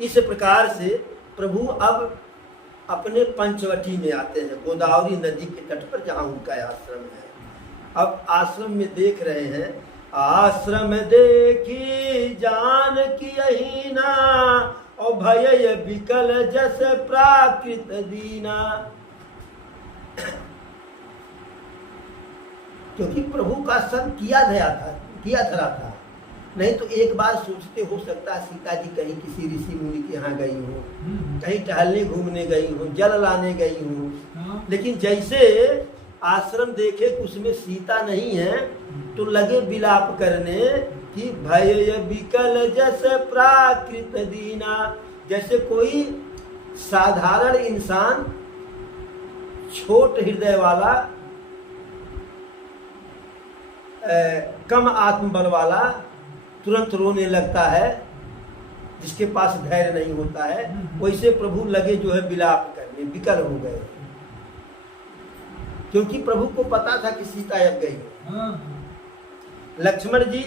इस प्रकार से प्रभु अब अपने पंचवटी में आते हैं, गोदावरी नदी के तट पर, जहाँ उनका आश्रम है। अब आश्रम में देख रहे हैं, आश्रम देखी जान की यही ना, और भय विकल जस प्राकृत दीना। क्योंकि प्रभु का सब किया धरा था। नहीं तो एक बार सोचते, हो सकता है सीता जी कहीं किसी ऋषि मुनि के यहाँ गई हो, कहीं टहलने घूमने गई हो, जल लाने गई हो, लेकिन जैसे आश्रम देखे उसमें सीता नहीं है तो लगे विलाप करने कि भय विकल जस प्राकृत दीना। जैसे कोई साधारण इंसान, छोट हृदय वाला, कम आत्मबल वाला तुरंत रोने लगता है, जिसके पास धैर्य नहीं होता है, वैसे प्रभु लगे जो है विलाप करने, विकल हो गए। क्योंकि प्रभु को पता था कि सीता अब गई। लक्ष्मण जी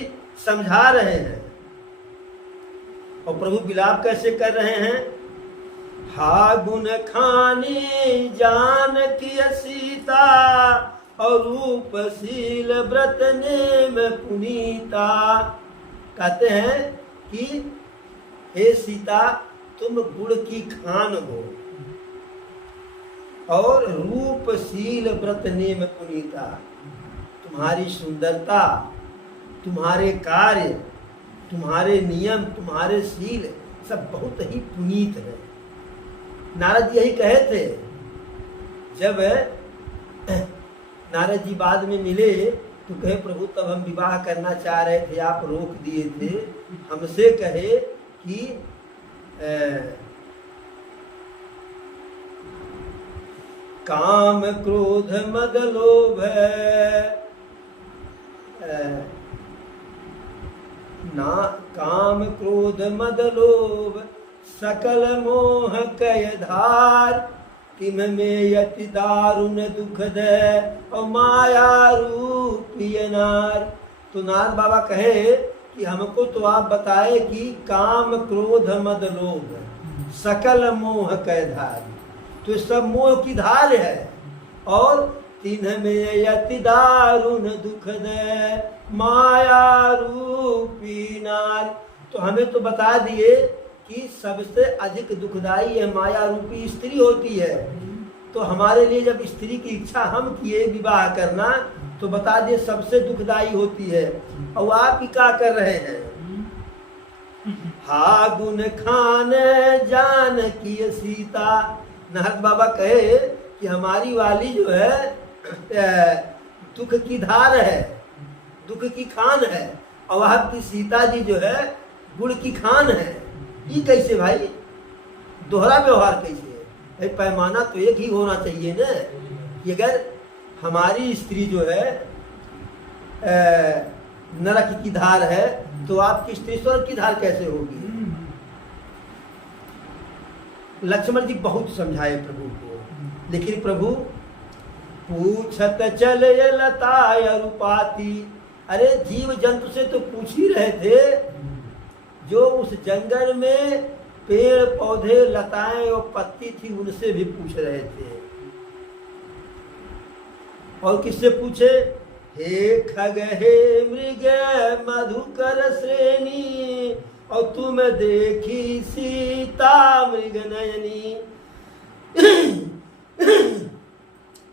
समझा रहे हैं, और प्रभु विलाप कैसे कर रहे हैं। हा गुण खानी जान की सीता, और रूपशील व्रत नेम पुनीता। कहते हैं कि हे सीता, तुम गुण की खान हो, और रूपशील व्रत नेम पुनीता। तुम्हारी सुंदरता, तुम्हारे कार्य, तुम्हारे नियम, तुम्हारे शील सब बहुत ही पुनीत है। नारद यही कहे थे। जब नारद जी बाद में मिले तो कहे प्रभु तब हम विवाह करना चाह रहे थे, आप रोक दिए थे। हमसे कहे कि काम क्रोध मद लोभ ना, काम क्रोध मद लोभ सकल मोह कय धार, तिम में यति दारुण दुख दे और माया रूपी नार। तो नारद बाबा कहे कि हमको तो आप बताए कि काम क्रोध मद लोभ सकल मोह कय धार, तो सब मोह की धार है, और तिन्ह में यति दारुण दुख दे माया रूपी नार। तो हमें तो बता दिए कि सबसे अधिक दुखदाई है माया रूपी स्त्री होती है। तो हमारे लिए जब स्त्री की इच्छा हम किए विवाह करना, तो बता दिए सबसे दुखदाई होती है। और आप ही क्या कर रहे हैं। हा गुण खान जान की सीता। नारद बाबा कहे कि हमारी वाली जो है दुख की धार है, दुख की खान है, और आपकी सीता जी जो है गुड़ की खान है। ये कैसे भाई, दोहरा व्यवहार कैसे है भाई? पैमाना तो एक ही होना चाहिए ना, कि अगर हमारी स्त्री जो है नरक की धार है, तो आपकी स्त्री स्वर्ग की धार कैसे होगी? लक्ष्मण जी बहुत समझाए प्रभु को, लेकिन प्रभु पूछत चले लताय रूपाती, अरे जीव जंतु से तो पूछ ही रहे थे, जो उस जंगल में पेड़ पौधे लताएं और पत्ती थी उनसे भी पूछ रहे थे। और किससे पूछे? हे खग हे मृग मधुकर श्रेणी, और तुम देखी सीता मृग नयनी।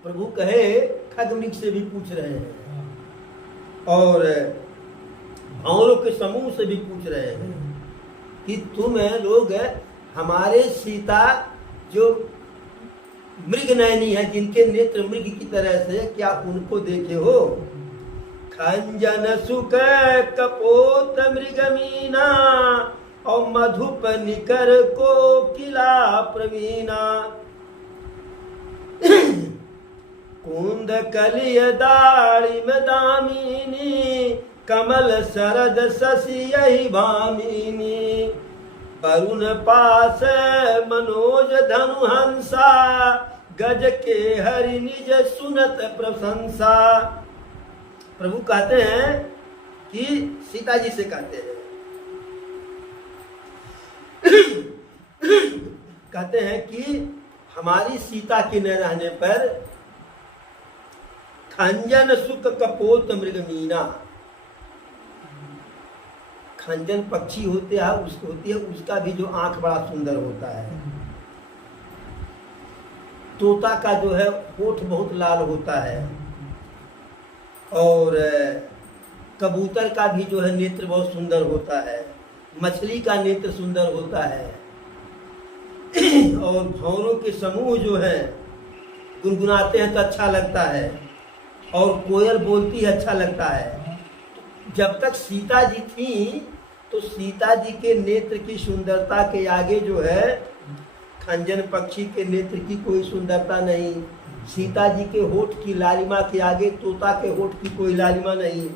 प्रभु कहे खग मृग से भी पूछ रहे हैं और भंवरों के समूह से भी पूछ रहे हैं कि तुम लोग हमारे सीता जो मृग नयनी है, जिनके नेत्र मृग की तरह से, क्या उनको देखे हो? खंजन सुख कपोत मृग मीना, और मधुप निकर को किला प्रवीणा। कुंद कलिय दाड़ी में दामिनी, कमल शरद शशि यही भामिनी। वरुण पास मनोज धनु हंसा, गज के हरि निज सुनत प्रशंसा। प्रभु कहते हैं कि सीता जी से कहते हैं कहते हैं कि हमारी सीता के न रहने पर खंजन सुख कपोत मृग मीना। खंजन पक्षी होती है उसका भी जो आंख बड़ा सुंदर होता है। तोता का जो है होठ बहुत लाल होता है, और कबूतर का भी जो है नेत्र बहुत सुंदर होता है। मछली का नेत्र सुंदर होता है, और भंवरों के समूह जो है गुनगुनाते हैं तो अच्छा लगता है, और कोयल बोलती है अच्छा लगता है। जब तक सीता जी थी तो सीता जी के नेत्र की सुंदरता के आगे जो है खंजन पक्षी के नेत्र की कोई सुंदरता नहीं। सीता जी के होठ की लालिमा के आगे तोता के होठ की कोई लालिमा नहीं।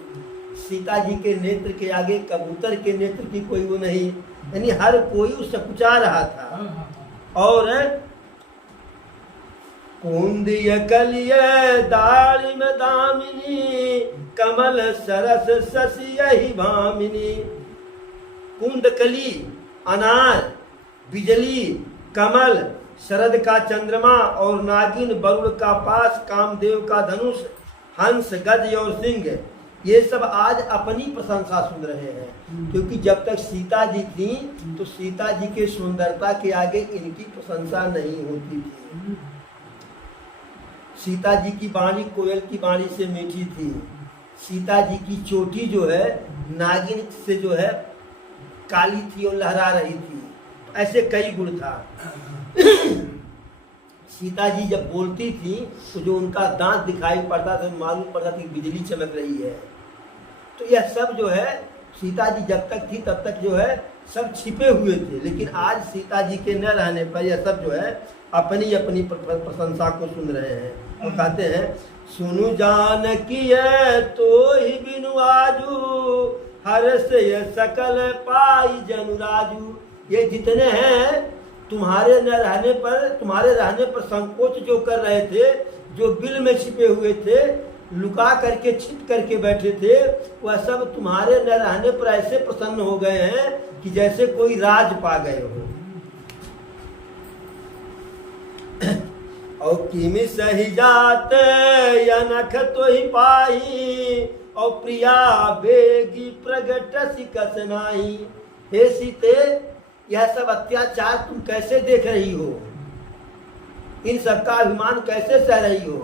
सीता जी के नेत्र के आगे कबूतर के नेत्र की कोई वो नहीं। यानी हर कोई उससे कुचा रहा था। और कुंदिय कलिय दाड़ी में दामिनी, कमल सरस शशि यही भामिनी। कुंद कली, अनार, बिजली, कमल, शरद का चंद्रमा और नागिन, वरुण का पास, कामदेव का धनुष, हंस, गज और सिंह, ये सब आज अपनी प्रशंसा सुन रहे हैं। क्योंकि जब तक सीता जी थी तो सीता जी के सुंदरता के आगे इनकी प्रशंसा नहीं होती थी। सीता जी की वाणी कोयल की वाणी से मीठी थी। सीता जी की चोटी जो है नागिन से जो है काली थी और लहरा रही थी। ऐसे कई गुण था। सीता जी जब बोलती थी तो जो उनका दांत दिखाई पड़ता था मालूम पड़ता था कि बिजली चमक रही है। तो यह सब जो है सीता जी जब तक थी तब तक जो है सब छिपे हुए थे। लेकिन आज सीता जी के न रहने पर यह सब जो है अपनी अपनी प्रशंसा को सुन रहे हैं और कहते हैं सुनु जानकी है तो ही बिनु आजू, हर से सकल पाई जनुराजू। ये जितने हैं तुम्हारे रहने पर संकोच जो कर रहे थे, जो बिल में छिपे हुए थे, लुका करके छिप करके बैठे थे, वह सब तुम्हारे न रहने पर ऐसे प्रसन्न हो गए हैं कि जैसे कोई राज पा गए हो। और किमि सही जात यनख तो ही पाई, और प्रिया बेगी प्रगट सिकस नाही। हे सीते, यह सब अत्याचार तुम कैसे देख रही हो? इन सब का अभिमान कैसे सह रही हो?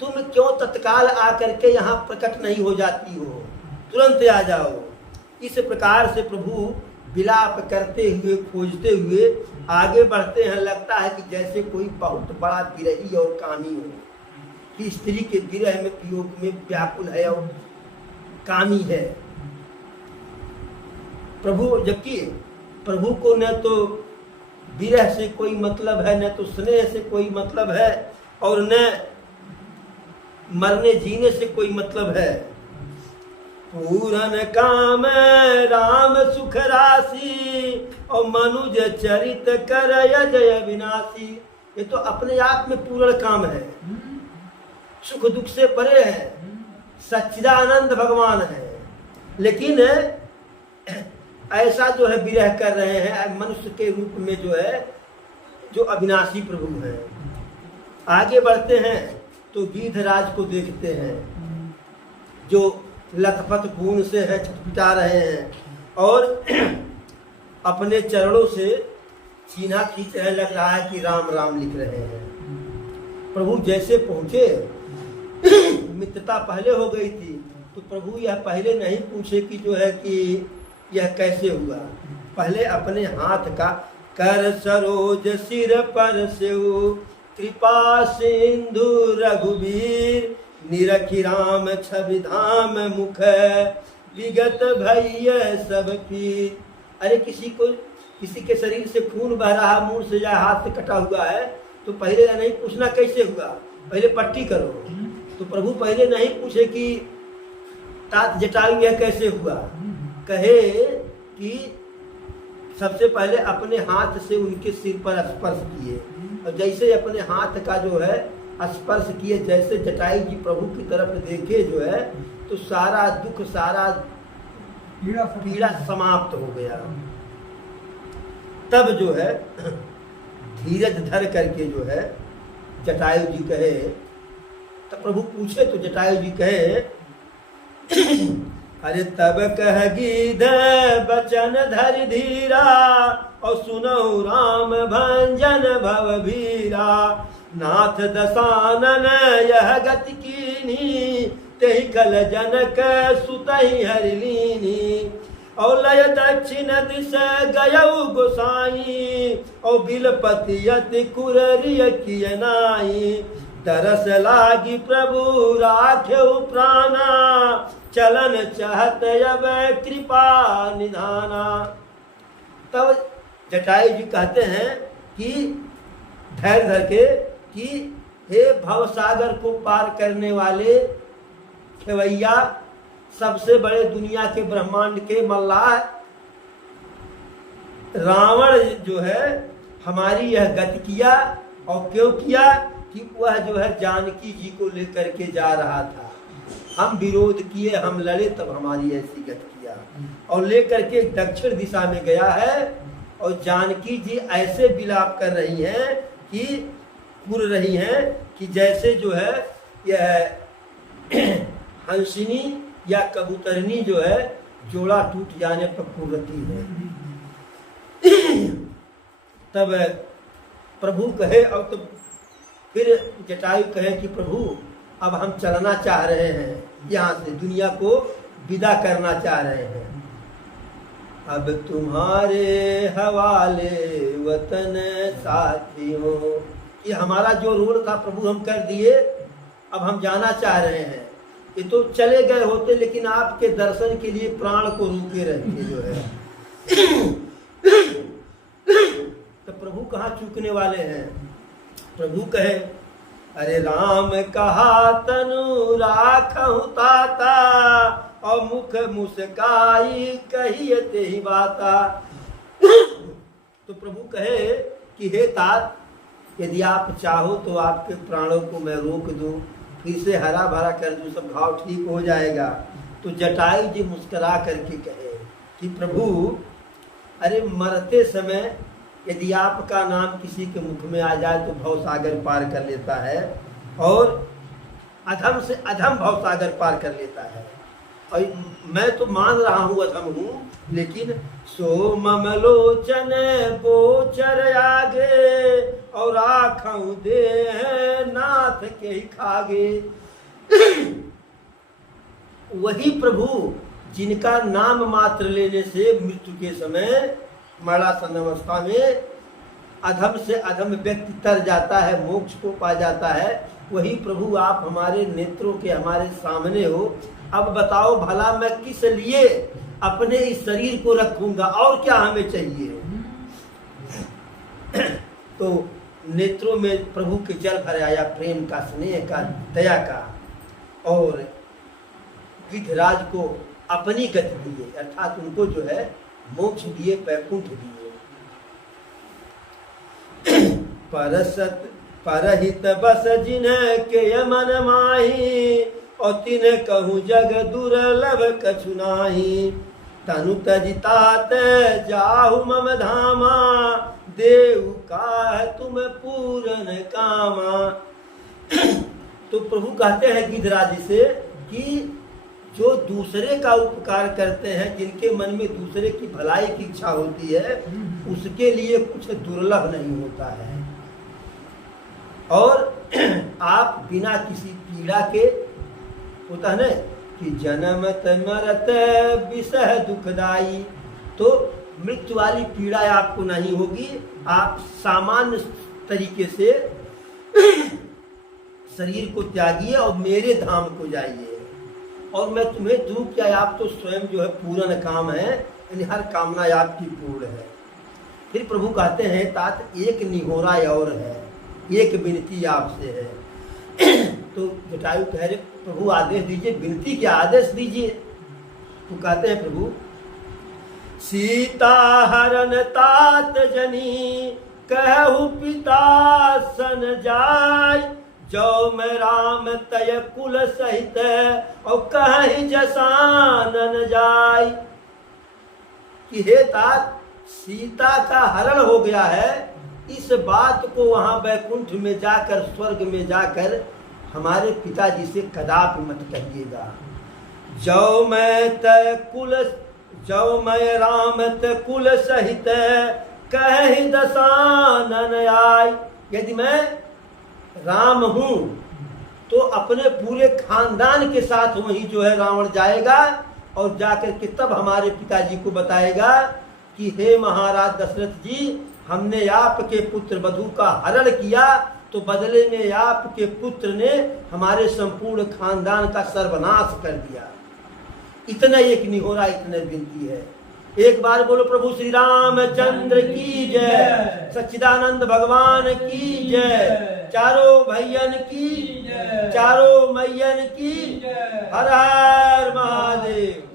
तुम क्यों तत्काल आकर के यहाँ प्रकट नहीं हो जाती हो? तुरंत आ जाओ। इस प्रकार से प्रभु विलाप करते हुए खोजते हुए आगे बढ़ते हैं। लगता है कि जैसे कोई बहुत बड़ा विरही और कामी हो, कि स्त्री के विरह में वियोग में व्याकुल है और कामी है प्रभु। जबकि प्रभु को न तो विरह से कोई मतलब है, न तो स्नेह से कोई मतलब है, और न मरने जीने से कोई मतलब है। पूरन काम राम सुख राशि और मनुज चरित कर जय विनाशी। ये तो अपने आप में पूर्ण काम है, सुख दुख से परे है, सच्चिदानंद भगवान है। लेकिन ऐसा जो है विरह कर रहे हैं मनुष्य के रूप में, जो है जो अविनाशी प्रभु है। आगे बढ़ते हैं तो गिद्धराज को देखते हैं जो लथपथ खून से है छटपटा रहे हैं और अपने चरणों से सीना खींच रहे, लग रहा है कि राम राम लिख रहे हैं। प्रभु जैसे पहुंचे, मित्रता पहले हो गई थी, तो प्रभु यह पहले नहीं पूछे कि जो है कि यह कैसे हुआ। पहले अपने हाथ का कर सरोज सिर पर सेऊ, कृपा सिंधु रघुवीर, निरखी राम छवि धाम मुख, विगत भैय सब पीर। अरे किसी के शरीर से खून बह रहा, मुंह से या हाथ से कटा हुआ है, तो पहले नहीं पूछना कैसे हुआ, पहले पट्टी करो। तो प्रभु पहले नहीं पूछे कि तात जटायु यह कैसे हुआ, कहे कि सबसे पहले अपने हाथ से उनके सिर पर स्पर्श किए, और जैसे अपने हाथ का जो है स्पर्श किए, जैसे जटायु जी प्रभु की तरफ देखे जो है, तो सारा दुख सारा पीड़ा समाप्त हो गया। तब जो है धीरज धर करके जो है जटायु जी कहे, तब प्रभु पूछे तो जटायु जी कहे, अरे तब कह गिद्ध बचन धर धीरा, और सुनो राम भंजन भव भीरा, नाथ दसानन यह गति कीनी, तेहि कल जनक सुतहि हरिलीनी, और लय दक्षिण दिश गयऊ गोसाई, और बिलपतियति कुररिय किय नाई, तरस लागी प्रभु राख्यऊ प्राणा, चलन चाहत अब कृपा निधाना। तब जटायु जी कहते हैं कि धैर्य धर के कि हे भवसागर को पार करने वाले खेवैया, सबसे बड़े दुनिया के ब्रह्मांड के मल्लाह, रावण जो है हमारी यह गति किया, और क्यों किया कि वह जो है जानकी जी को लेकर के जा रहा था। हम विरोध किए, हम लड़े, तब हमारी ऐसी गति किया, और लेकर के दक्षिण दिशा में गया है, और जानकी जी ऐसे विलाप कर रही हैं कि पुर रही हैं कि जैसे जो है यह हंसिनी या कबूतरनी जो है जोड़ा टूट जाने पर पुरती है। तब प्रभु कहे, और तो फिर जटायु कहे कि प्रभु अब हम चलना चाह रहे हैं, यहाँ से दुनिया को विदा करना चाह रहे हैं, अब तुम्हारे हवाले वतन साथियों। ये हमारा जो रोल था प्रभु हम कर दिए, अब हम जाना चाह रहे हैं। ये तो चले गए होते, लेकिन आपके दर्शन के लिए प्राण को रोके रहते जो है। तो प्रभु कहाँ चूकने वाले हैं। प्रभु कहे, अरे राम कहा तनु राखहु ताता, और मुख मुस्काई कहिए तेहि बाता। तो प्रभु कहे कि हे तात, यदि आप चाहो तो आपके प्राणों को मैं रोक दूं, फिर से हरा भरा कर दूं, सब घाव ठीक हो जाएगा। तो जटायु जी मुस्कुरा करके कहे कि प्रभु, अरे मरते समय यदि आपका नाम किसी के मुख में आ जाए तो भवसागर पार कर लेता है, और अधम से अधम भवसागर पार कर लेता है। और मैं तो मान रहा हूँ अधम हूँ, लेकिन सो ममलोचन गोचर आगे, और आँखों दे नाथ के ही खागे। वही प्रभु जिनका नाम मात्र लेने से मृत्यु के समय मरणासन अवस्था में अधम से अधम व्यक्ति तर जाता है, मोक्ष को पा जाता है, वही प्रभु आप हमारे नेत्रों के हमारे सामने हो। अब बताओ भला मैं किस लिए अपने इस शरीर को रखूंगा, और क्या हमें चाहिए। तो नेत्रों में प्रभु के जल भर आया, प्रेम का, स्नेह का, दया का। और गिद्धराज को अपनी गति दिए, अर्थात उनको जो है मोक्ष दिए, वैकुंठ दिए। परहित बस जिन्ह के मन माही, और तिन्ह कहूँ जग दुर्लभ कछु नाही। तनु तजितात जाहु मम धामा, देव का तुम पूरन कामा। तो प्रभु कहते हैं गिरिराज से कि जो दूसरे का उपकार करते हैं, जिनके मन में दूसरे की भलाई की इच्छा होती है, उसके लिए कुछ दुर्लभ नहीं होता है। और आप बिना किसी पीड़ा के, होता है ना कि जन्मत मरत विषह दुखदाई, तो मृत्यु वाली पीड़ा आपको नहीं होगी। आप सामान्य तरीके से शरीर को त्यागिए और मेरे धाम को जाइए, और मैं तुम्हें दूं क्या। आप तो स्वयं जो है पूर्ण काम है, यानी हर कामना आपकी पूर्ण है। फिर प्रभु कहते हैं तात एक निहोरा और है, एक विनती आपसे है। तो जटायु कह रहे प्रभु आदेश दीजिए। विनती क्या, आदेश दीजिए। तो कहते हैं प्रभु, सीता हरण तात जनी कहु पिता सन जाय, जो मैं राम तय कुल सहित और कहीं जसानन जाय। कि हे तात, सीता का हरण हो गया है, इस बात को वहां वैकुंठ में जाकर, स्वर्ग में जाकर हमारे पिताजी से कदापि मत कहिएगा। जो मैं राम तय कुल सहित कहीं दसानन आय। यदि मैं राम हूं तो अपने पूरे खानदान के साथ वहीं जो है रावण जाएगा, और जाकर के तब हमारे पिताजी को बताएगा कि हे महाराज दशरथ जी, हमने आपके पुत्र वधु का हरण किया, तो बदले में आपके पुत्र ने हमारे संपूर्ण खानदान का सर्वनाश कर दिया। इतना एक निहोरा, इतने विनती है। एक बार बोलो प्रभु श्री रामचंद्र की जय, सच्चिदानंद भगवान की जय, चारों भैयन की, चारों मैयन की, हर हर महादेव।